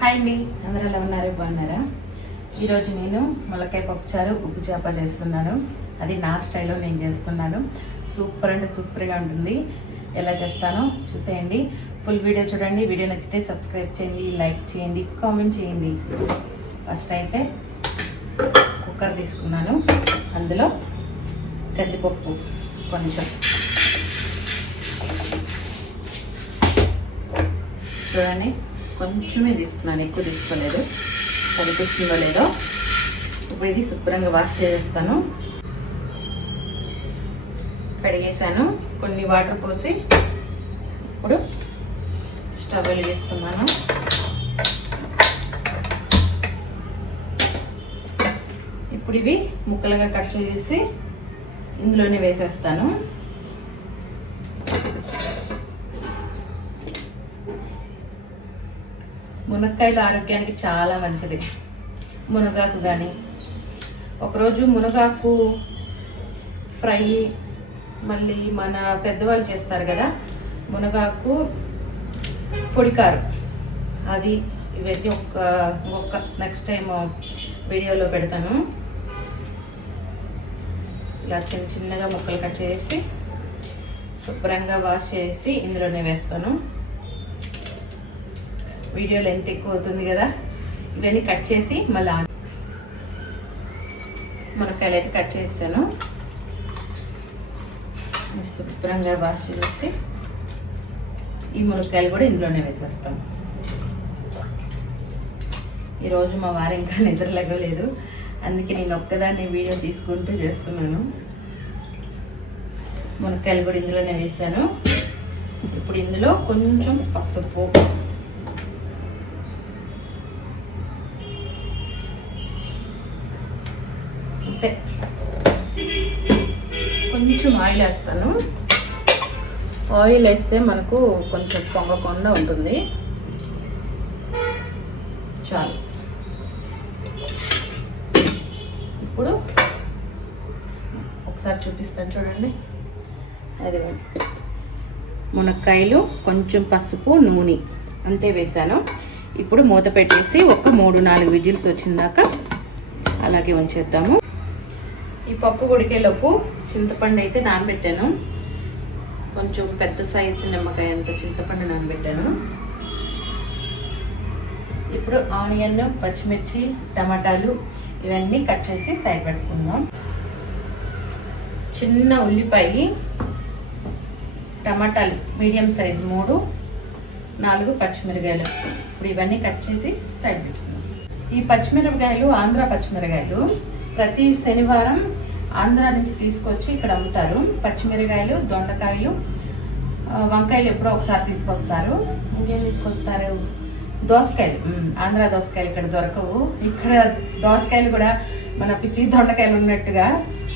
Hi అండి, అందరూ ఎలా ఉన్నారు? బాగున్నారా? ఈరోజు నేను ములక్కాయ పప్పుచారు ఉప్పు చేప చేస్తున్నాను. అది నా స్టైల్లో నేను చేస్తున్నాను. సూపర్ అంటే సూపర్గా ఉంటుంది. ఎలా చేస్తానో చూసేయండి. ఫుల్ వీడియో చూడండి. వీడియో నచ్చితే సబ్స్క్రైబ్ చేయండి, లైక్ చేయండి, కామెంట్ చేయండి. ఫస్ట్ అయితే కుక్కర్ తీసుకున్నాను. అందులో కందిపప్పు కొంచెం చూడండి, కొంచెమే తీసుకున్నాను, ఎక్కువ తీసుకోలేదు. కనిపిస్తుందో లేదో. ఇప్పుడు ఇది శుభ్రంగా వాష్ చేసేస్తాను. కడిగేసాను. కొన్ని వాటర్ పోసి ఇప్పుడు స్టవ్ వెలిగిస్తున్నాను. ఇప్పుడు ఇవి ముక్కలుగా కట్ చేసి ఇందులోనే వేసేస్తాను. మునక్కాయలు ఆరోగ్యానికి చాలా మంచిది. మునగాకు కానీ ఒకరోజు మునగాకు ఫ్రై, మళ్ళీ మన పెద్దవాళ్ళు చేస్తారు కదా మునగాకు పొడికారు, అది ఇవన్నీ ఒక్క నెక్స్ట్ టైం వీడియోలో పెడతాను. ఇలా చిన్న చిన్నగా ముక్కలు కట్ చేసి శుభ్రంగా వాష్ చేసి ఇందులోనే వేస్తాను. వీడియోలో ఎంత ఎక్కువ అవుతుంది కదా. ఇవన్నీ కట్ చేసి మళ్ళీ మునక్కాయలు అయితే కట్ చేసాను. శుభ్రంగా వాష్ చేసి ఈ మునక్కాయలు కూడా ఇందులోనే వేసేస్తాను. ఈరోజు మా వారు ఇంకా నిద్రలేగలేదు, అందుకే నేను ఒక్కదాన్ని వీడియో తీసుకుంటూ చేస్తున్నాను. మునక్కాయలు కూడా ఇందులోనే వేసాను. ఇప్పుడు ఇందులో కొంచెం పసుపు, అంతే, కొంచెం ఆయిల్ వేస్తాను. ఆయిల్ వేస్తే మనకు కొంచెం పొంగకుండా ఉంటుంది. చాలు. ఇప్పుడు ఒకసారి చూపిస్తాను చూడండి. అది మునక్కాయలు, కొంచెం పసుపు, నూనె అంతే వేసాను. ఇప్పుడు మూత పెట్టేసి ఒక 3-4 విజిల్స్ వచ్చిందాక అలాగే ఉంచేద్దాము. ఈ పప్పు ఉడికేలోపు చింతపండు అయితే నానబెట్టాను. కొంచెం పెద్ద సైజు నిమ్మకాయ అంత చింతపండు నానబెట్టాను. ఇప్పుడు ఆనియన్, పచ్చిమిర్చి, టమాటాలు ఇవన్నీ కట్ చేసి సైడ్ పెట్టుకుందాం. చిన్న ఉల్లిపాయ, టమాటాలు మీడియం సైజు 3, 4 పచ్చిమిరకాయలు ఇప్పుడు ఇవన్నీ కట్ చేసి సైడ్ పెట్టుకుందాం. ఈ పచ్చిమిరపకాయలు ఆంధ్ర పచ్చిమిరకాయలు ప్రతి శనివారం ఆంధ్ర నుంచి తీసుకొచ్చి ఇక్కడ అమ్ముతారు. పచ్చిమిరకాయలు, దొండకాయలు, వంకాయలు ఎప్పుడో ఒకసారి తీసుకొస్తారు. ఇంకేం తీసుకొస్తారు? దోసకాయలు. ఆంధ్ర దోసకాయలు ఇక్కడ దొరకవు. ఇక్కడ దోసకాయలు కూడా మన పిచ్చి దొండకాయలు ఉన్నట్టుగా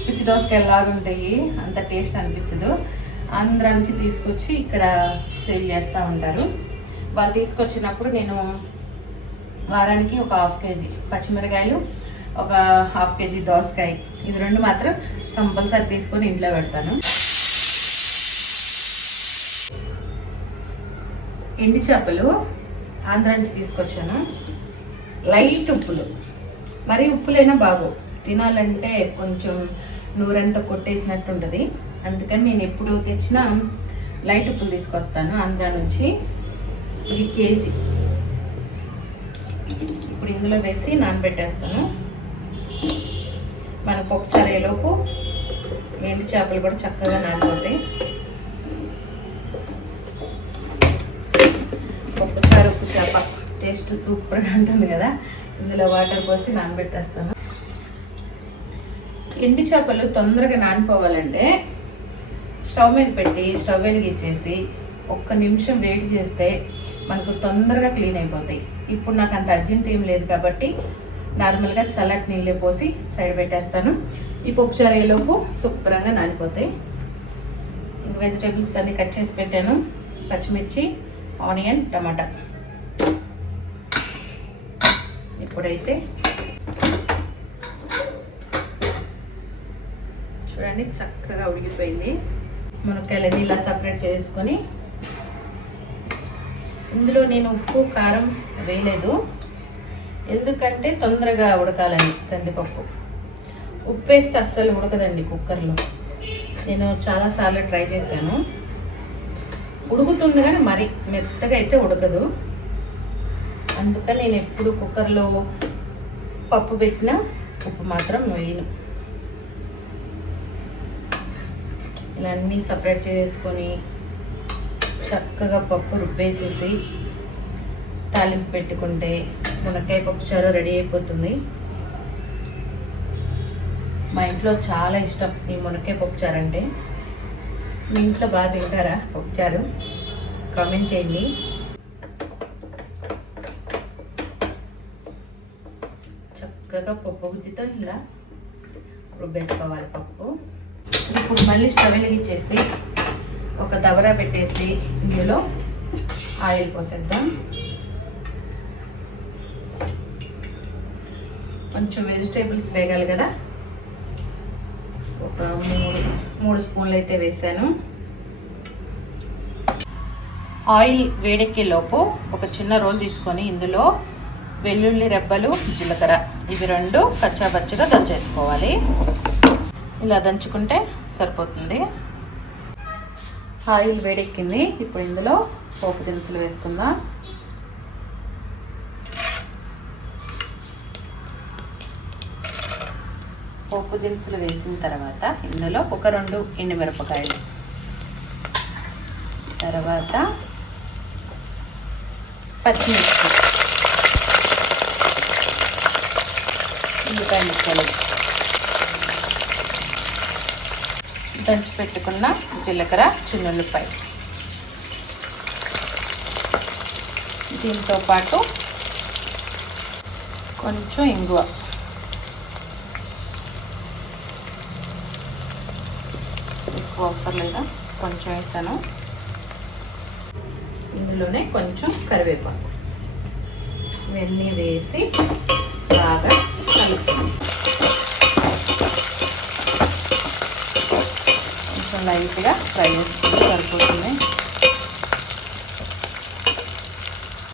పిచ్చి దోసకాయలు లాగా ఉంటాయి, అంత టేస్ట్ అనిపించదు. ఆంధ్ర నుంచి తీసుకొచ్చి ఇక్కడ సేల్ చేస్తూ ఉంటారు. వాళ్ళు తీసుకొచ్చినప్పుడు నేను వారానికి ఒక 1/2 కేజీ పచ్చిమిరకాయలు, ఒక 1/2 కేజీ దోసకాయ, ఇవి 2 మాత్రం కంపల్సరీ తీసుకొని ఇంట్లో పెడతాను. ఎండి చేపలు ఆంధ్ర నుంచి తీసుకొచ్చాను. లైట్ ఉప్పులు, మరీ ఉప్పులైనా బాగు, తినాలంటే కొంచెం నూరంతా కొట్టేసినట్టు ఉంటుంది. అందుకని నేను ఎప్పుడు తెచ్చినా లైట్ ఉప్పులు తీసుకొస్తాను ఆంధ్ర నుంచి. ఇవి కేజీ. ఇప్పుడు ఇందులో వేసి నానబెట్టేస్తాను. మన పప్పు చరేలోపు ఎండు చేపలు కూడా చక్కగా నానిపోతాయి. పప్పు చారు ఉప్పు చేప టేస్ట్ సూపర్గా ఉంటుంది కదా. ఇందులో వాటర్ పోసి నానబెట్టేస్తాను. ఎండు చేపలు తొందరగా నానిపోవాలంటే స్టవ్ మీద పెట్టి స్టవ్ వెలిగించేసి 1 నిమిషం వేడి చేస్తే మనకు తొందరగా క్లీన్ అయిపోతాయి. ఇప్పుడు నాకు అంత అర్జెంట్ ఏం లేదు కాబట్టి నార్మల్గా చల్లటి నీళ్ళే పోసి సైడ్ పెట్టేస్తాను. ఈ పప్పు చారేలోపు శుభ్రంగా నానిపోతాయి. ఇంక వెజిటేబుల్స్ అన్నీ కట్ చేసి పెట్టాను. పచ్చిమిర్చి, ఆనియన్, టమాటా. ఇప్పుడైతే చూడండి చక్కగా ఉడికిపోయింది. మునక్కాయలన్నీ ఇలా సపరేట్ చేసుకొని ఇందులో నేను ఉప్పు కారం వేయలేదు, ఎందుకంటే తొందరగా ఉడకాలని కందిపప్పు. ఉప్పు వేస్తే అస్సలు ఉడకదండి కుక్కర్లో. నేను చాలాసార్లు ట్రై చేశాను, ఉడుకుతుంది కానీ మరి మెత్తగా అయితే ఉడకదు. అందుకని నేను ఎప్పుడు కుక్కర్లో పప్పు పెట్టినా ఉప్పు మాత్రం వేయను. ఇలా అన్నీ సపరేట్ చేసుకొని చక్కగా పప్పు రుబ్బేసేసి తాలింపు పెట్టుకుంటే మునక్కాయ పప్పుచారు రెడీ అయిపోతుంది. మా ఇంట్లో చాలా ఇష్టం ఈ మునక్కాయ పప్పుచారు అంటే. మీ ఇంట్లో బాగా తింటారా పప్పుచారు? కామెంట్ చేయండి. చక్కగా పప్పు గుత్తితో ఇలా రుబ్బేసుకోవాలి పప్పు. ఇప్పుడు మళ్ళీ స్టవ్ వెలిగించేసి ఒక దబరా పెట్టేసి ఇందులో ఆయిల్ పోసేద్దాం. కొంచెం వెజిటేబుల్స్ వేగాలి కదా, ఒక మూడు స్పూన్లు అయితే వేసాను. ఆయిల్ వేడెక్కే లోపు ఒక చిన్న రోల్ తీసుకొని ఇందులో వెల్లుల్లి రెబ్బలు, జీలకర్ర ఇవి 2 కచ్చాపచ్చిగా దంచేసుకోవాలి. ఇలా దంచుకుంటే సరిపోతుంది. ఆయిల్ వేడెక్కింది, ఇప్పుడు ఇందులో పోపు దినుసులు వేసుకుందాం. పోపు దినుసులు వేసిన తర్వాత ఇందులో ఒక 2 ఎండుమిరపకాయలు, తర్వాత పచ్చిమిర్చి, ఉల్లిపాయ ముక్కలు, దంచి పెట్టుకున్న జీలకర్ర, చిన్నుల్లిపాయ, దీంతో పాటు కొంచెం ఇంగువ, ఎక్కువ అవసరం లేదా, కొంచెం వేసాను. ఇందులోనే కొంచెం కరివేపాకు, ఇవన్నీ వేసి బాగా కలుపుతాం. కొంచెం లైట్గా ఫ్రై చేసుకుంటే సరిపోతుంది.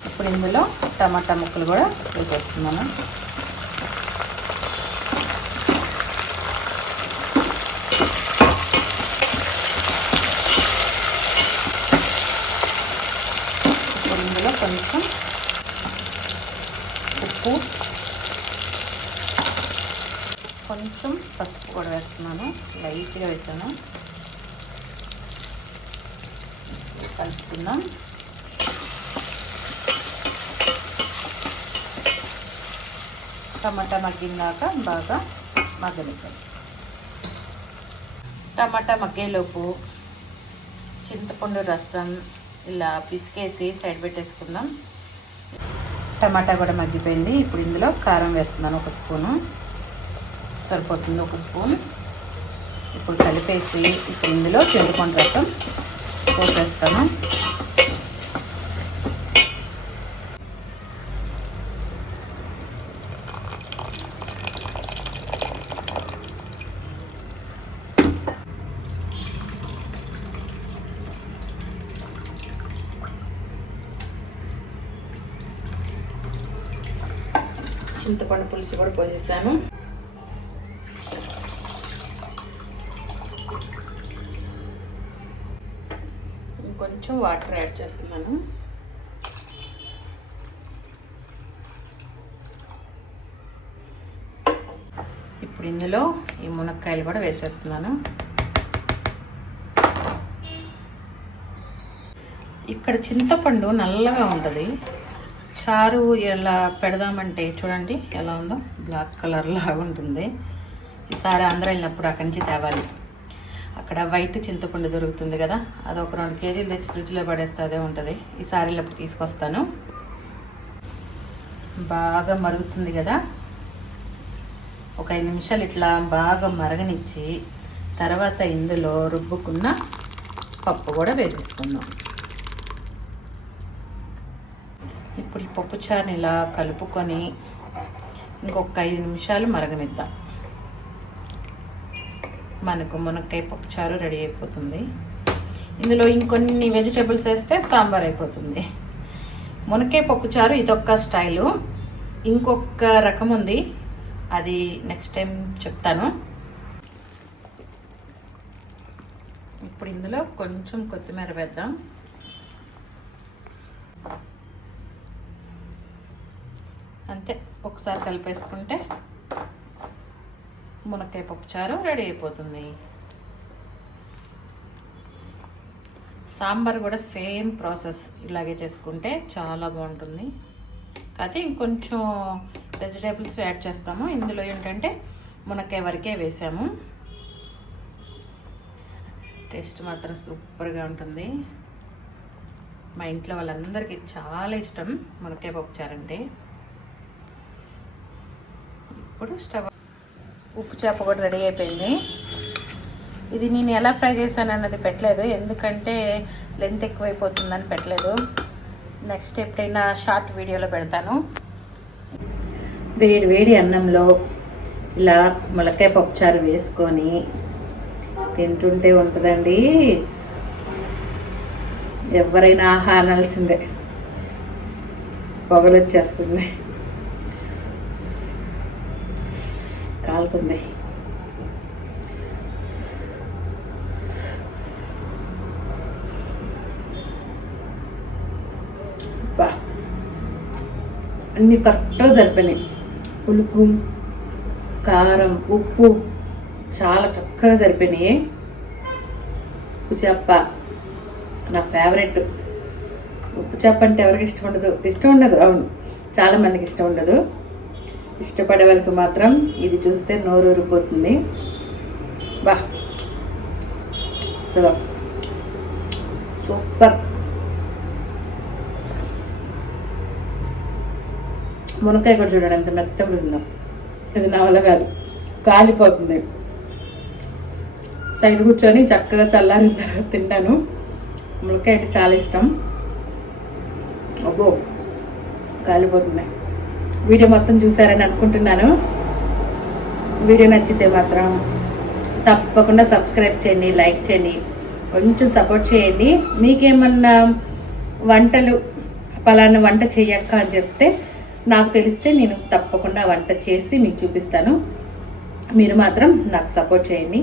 ఇప్పుడు ఇందులో టమాటా ముక్కలు కూడా వేసేస్తున్నాను. ఇప్పుడు ఇందులో కొంచెం ఉప్పు, కొంచెం పసుపు కూడా వేస్తున్నాను, లైట్గా వేసాను. కలుపుకుందాం. టమాటా మగ్గిందాక బాగా మగ్గనిద్దాం. టమాటా మగ్గేలోపు చింతపండు రసం ఇలా పిసికేసి సైడ్ పెట్టేసుకుందాం. టమాటా కూడా మగ్గిపోయింది. ఇప్పుడు ఇందులో కారం వేస్తున్నాను, 1 స్పూను సరిపోతుంది, 1 స్పూన్. ఇప్పుడు కలిపేసి ఇప్పుడు ఇందులో చింతపండు రసం పోసేస్తాను. చింతపండు పులుసు కూడా పోసేసాను. కొంచెం వాటర్ యాడ్ చేస్తున్నాను. ఇప్పుడు ఇందులో ఈ మునక్కాయలు కూడా వేసేస్తున్నాను. ఇక్కడ చింతపండు నల్లగా ఉంటుంది. చారు ఎలా పెడదామంటే చూడండి ఎలా ఉందో, బ్లాక్ కలర్ లాగా ఉంటుంది. ఈసారి ఆంధ్ర వెళ్ళినప్పుడు అక్కడి నుంచి తేవాలి. అక్కడ వైట్ చింతపండు దొరుకుతుంది కదా, అది ఒక 2 కేజీలు తెచ్చి ఫ్రిడ్జ్లో పడేస్తే అదే ఉంటుంది. ఈసారి వెళ్ళినప్పుడు తీసుకొస్తాను. బాగా మరుగుతుంది కదా, ఒక 5 నిమిషాలు ఇట్లా బాగా మరగనిచ్చి తర్వాత ఇందులో రుబ్బుకున్న పప్పు కూడా వేసేసుకుందాం. ఇప్పుడు ఈ పప్పుచారుని ఇలా కలుపుకొని ఇంకొక 5 నిమిషాలు మరగనిద్దాం. మనకు మునక్కాయ పప్పుచారు రెడీ అయిపోతుంది. ఇందులో ఇంకొన్ని వెజిటేబుల్స్ వేస్తే సాంబార్ అయిపోతుంది. మునక్కాయ పప్పుచారు ఇదొక్క స్టైలు. ఇంకొక రకం ఉంది, అది నెక్స్ట్ టైం చెప్తాను. ఇప్పుడు ఇందులో కొంచెం కొత్తిమీర వేద్దాం. అంతే, ఒకసారి కలిపేసుకుంటే మునక్కాయ పప్పుచారు రెడీ అయిపోతుంది. సాంబార్ కూడా సేమ్ ప్రాసెస్, ఇలాగే చేసుకుంటే చాలా బాగుంటుంది. కాకపోతే ఇంకొంచెం వెజిటేబుల్స్ యాడ్ చేస్తాము. ఇందులో ఏంటంటే మునక్కాయ వరకే వేసాము. టేస్ట్ మాత్రం సూపర్గా ఉంటుంది. మా ఇంట్లో వాళ్ళందరికీ చాలా ఇష్టం మునక్కాయ పప్పుచారు అంటే. ఇప్పుడు స్టవ్ ఉప్పు చేప కూడా రెడీ అయిపోయింది. ఇది నేను ఎలా ఫ్రై చేశాను అన్నది పెట్టలేదు, ఎందుకంటే లెంత్ ఎక్కువైపోతుందని పెట్టలేదు. నెక్స్ట్ ఎప్పుడైనా షార్ట్ వీడియోలో పెడతాను. వేడి వేడి అన్నంలో ఇలా మునక్కాయ పప్పుచారు వేసుకొని తింటుంటే ఉంటుందండి, ఎవరైనా ఆహా అనాల్సిందే. పొగలొచ్చేస్తుంది, కాలుతుంది. అన్నీ కరెక్ట్గా సరిపోయినాయి. పులుపు, కారం, ఉప్పు చాలా చక్కగా సరిపోయినాయి. ఉప్పు చేప నా ఫేవరెట్. ఉప్పు చేప అంటే ఎవరికి ఇష్టం ఉండదు. అవును, చాలామందికి ఇష్టం ఉండదు. ఇష్టపడే వాళ్ళకి మాత్రం ఇది చూస్తే నోరు ఊరిపోతుంది. బా, అసలు సూపర్. మునక్కాయ కూడా చూడండి ఎంత మెత్తగా ఉందో. ఇది నా వల్ల కాదు, కాలిపోతుంది. సైడ్ కూర్చొని చక్కగా చల్లారిన తర్వాత తింటాను. మునక్కాయ అంటే చాలా ఇష్టం. అబ్బో, కాలిపోతుంది. వీడియో మొత్తం చూసారని అనుకుంటున్నాను. వీడియో నచ్చితే మాత్రం తప్పకుండా సబ్స్క్రైబ్ చేయండి, లైక్ చేయండి, కొంచెం సపోర్ట్ చేయండి. మీకేమన్నా వంటలు పలానా వంట చెయ్యక్క అని చెప్తే నాకు తెలిస్తే నేను తప్పకుండా వంట చేసి మీకు చూపిస్తాను. మీరు మాత్రం నాకు సపోర్ట్ చేయండి.